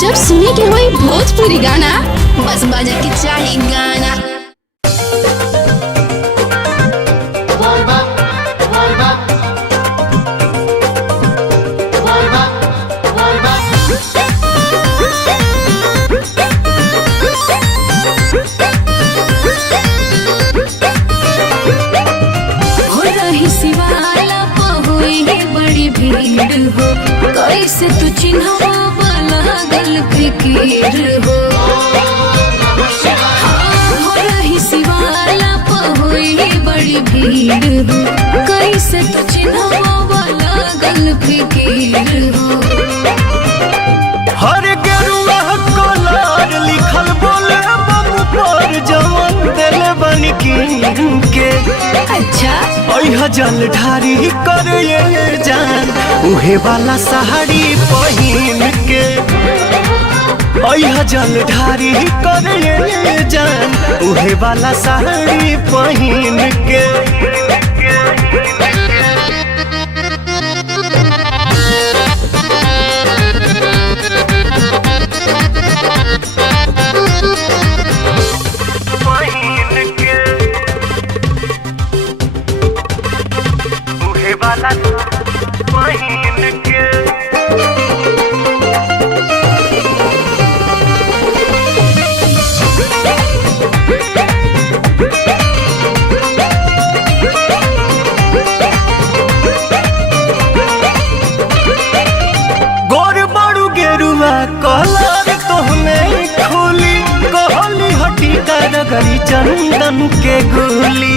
जब सुने के होई भोजपुरी गाना बस बजे के चाही गाना। कैसे तू चिन्हवा लागल फिकीर हो हो रही शिवाला पहुई बड़ी भीड़ हो कैसे तू चिन्हवा लागल फिकीर हो। हर गेरुआ कलर लिखल बोले बम पर जवन दिल बन के अच्छा जल ढारी कर जान उहे वाला साड़ी पहिन के जल ढारी कर जान उहे वाला साड़ी पहिन के। कलर तोहने खुली कहली हटी करगरी चंदन के गुली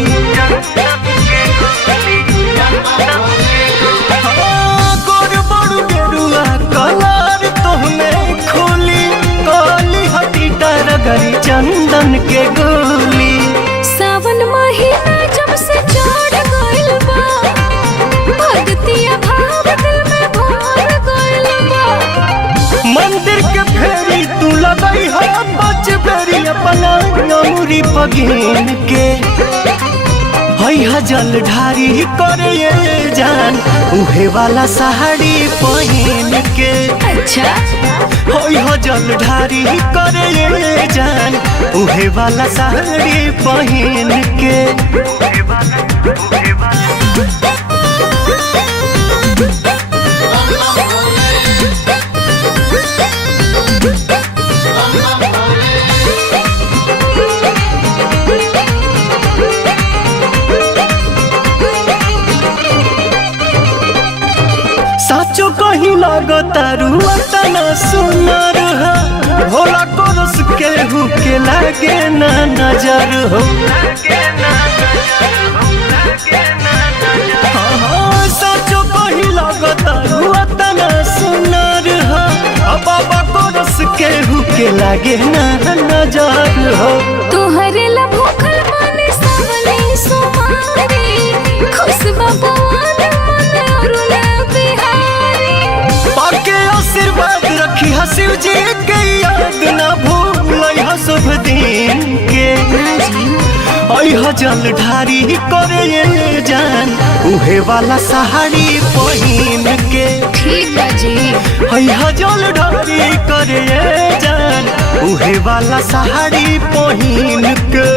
गोर बड़ू गेरुआ कलर तोहने खुली कहली हटी करगरी चंदन के गुली। सावन महीना जब से चढ़ गइल बा भक्तिया भाव दिल में भर गइल बा। मंदिर के फेरी तू लगई है बच बेरी अपना नमुरी पगिन के जल ढारी करे जान उहे वाला साड़ी पहिन के। अच्छा जल ढारी करे जान उहे वाला साड़ी पहिन के। साचो कहीं लगता रुआ तना सुनर हो भोला कोरस केहू के लागे ना नजर हो। साचो कहीं लगता रुआ तना सुनर हो बाबा कोरस केहू के लागे ना नजर हो। तोहरे ला भूखल माने सावली सुमारी खुश भगवान मन अरुणा बिहारी पाके आशीर्वाद रखी शिव जी के याद ना भूल शुभ दिन के। जल ढारी करे जान उहे वाला साड़ी पहिन के। ठीक बा जी जल ढारी करे जान उहे वाला साड़ी पहिन के।